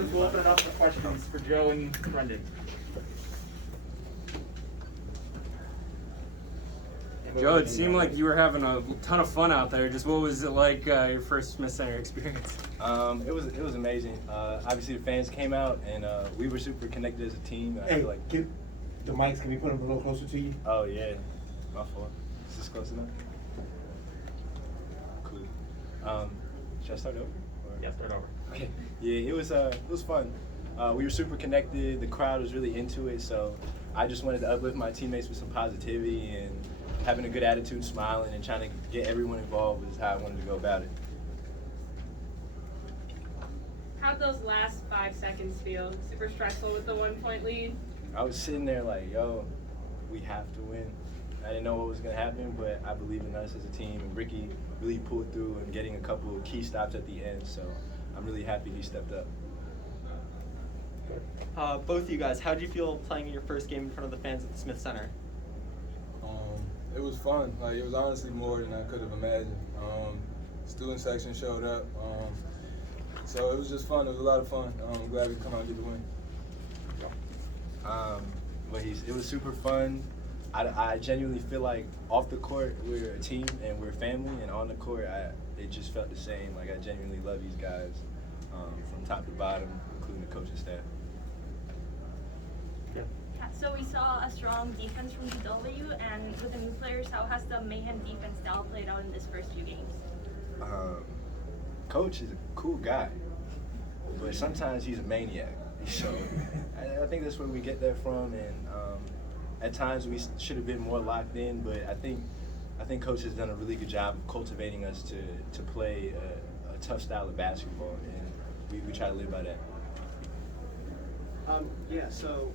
rounds, we'll open it up for questions for Joe and Brendan. Joe, it seemed like you were having a ton of fun out there. Just what was it like your first Smith Center experience? It was amazing. Obviously, the fans came out, and we were super connected as a team. I Hey, feel like, get the mics. Can we put them a little closer to you? oh yeah, my fault. Is this close enough? Cool. Should I start over? Or? Yeah, start over. Okay. Yeah, it was fun. We were super connected. The crowd was really into it, so I just wanted to uplift my teammates with some positivity and having a good attitude, smiling, and trying to get everyone involved was how I wanted to go about it. How'd those last 5 seconds feel? Super stressful with the 1-point lead? I was sitting there like, yo, we have to win. I didn't know what was going to happen, but I believe in us as a team, and Ricky really pulled through and getting a couple of key stops at the end, so I'm really happy he stepped up. Both of you guys, how did you feel playing in your first game in front of the fans at the Smith Center? It was fun. Like, it was honestly more than I could have imagined. Student section showed up, so it was just fun. It was a lot of fun. I'm glad we could come out and get the win. It was super fun. I genuinely feel like off the court we're a team and we're family, and on the court it just felt the same. Like, I genuinely love these guys from top to bottom, including the coaching staff. So we saw a strong defense from DW, and with the new players, how has the Mayhem defense style played out in this first few games? Coach is a cool guy, but sometimes he's a maniac. So I think that's where we get that from, and at times we should have been more locked in. But I think Coach has done a really good job of cultivating us to play a tough style of basketball, and we try to live by that. So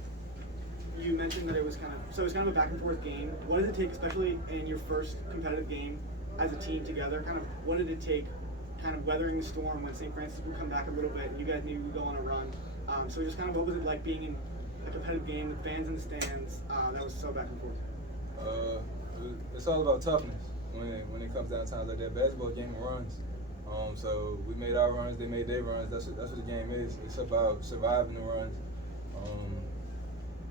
you mentioned that it was kind of a back and forth game. What did it take, especially in your first competitive game as a team together? What did it take, kind of weathering the storm when St. Francis would come back a little bit and you guys maybe would go on a run? So just kind of what was it like being in a competitive game with fans in the stands that was so back and forth? It's all about toughness when it comes down to times like that. Basketball game of runs. So we made our runs, they made their runs. That's what the game is. It's about surviving the runs.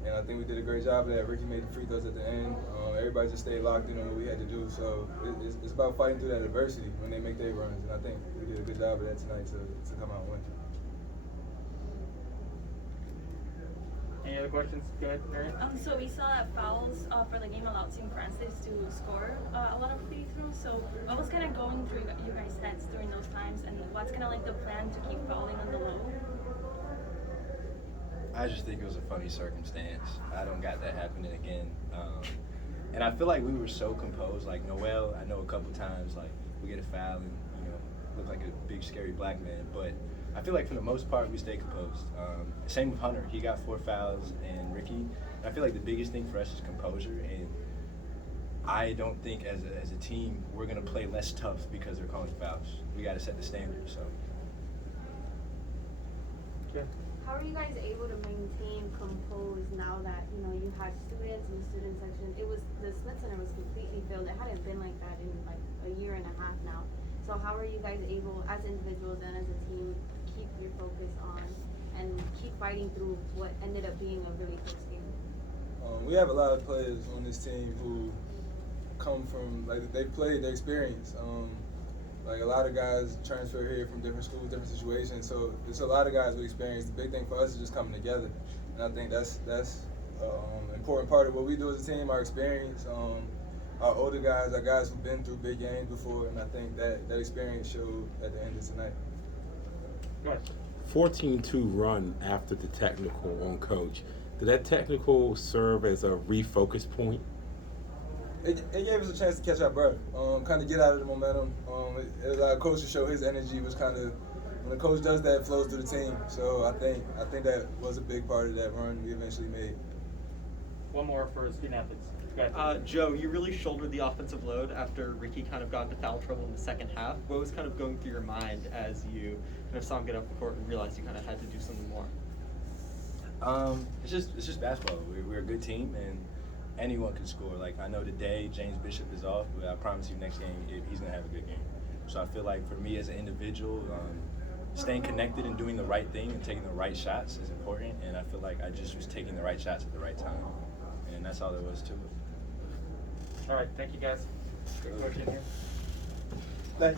And I think we did a great job of that. Ricky made the free throws at the end. Everybody just stayed locked in on what we had to do. So it's about fighting through that adversity when they make their runs. And I think we did a good job of that tonight to come out and win. Any other questions? Go ahead, Mary. So we saw that fouls for the game allowed St. Francis to score a lot of free throws. So what was kind of going through you guys' heads during those times, and what's kind of like the plan to keep fouling on the low? I just think it was a funny circumstance. I don't got that happening again. And I feel like we were so composed. Like Noel, I know a couple times, like we get a foul and look like a big scary black man. But I feel like for the most part we stay composed. Same with Hunter. He got 4 fouls, and Ricky. And I feel like the biggest thing for us is composure. And I don't think as a team we're gonna play less tough because they're calling fouls. We got to set the standard. So. Yeah. How are you guys able to maintain composed now that you had students in the student section? It was the Smith Center was completely filled. It hadn't been like that in like a year and a half now. So how are you guys able, as individuals and as a team, keep your focus on and keep fighting through what ended up being a really close game? We have a lot of players on this team who come from they've played their experience. Like a lot of guys transfer here from different schools, different situations. So it's a lot of guys with experience. The big thing for us is just coming together, and I think that's an important part of what we do as a team. Our experience, our older guys, our guys who've been through big games before, and I think that experience showed at the end of tonight. Right. 14-2 run after the technical on Coach. Did that technical serve as a refocus point? It gave us a chance to catch our breath, kind of get out of the momentum. It allowed Coach to show his energy was kind of, when the coach does that, it flows through the team. So I think that was a big part of that run we eventually made. One more for student athletes. Go ahead. Joe, you really shouldered the offensive load after Ricky kind of got into foul trouble in the second half. What was kind of going through your mind as you kind of saw him get off the court and realized you kind of had to do something more? It's just basketball. We're a good team, and anyone can score. Like, I know today James Bishop is off, but I promise you next game he's gonna have a good game. So I feel like for me as an individual, staying connected and doing the right thing and taking the right shots is important. And I feel like I just was taking the right shots at the right time, and that's all there was to it. All right, thank you guys. Good question here. Thank you.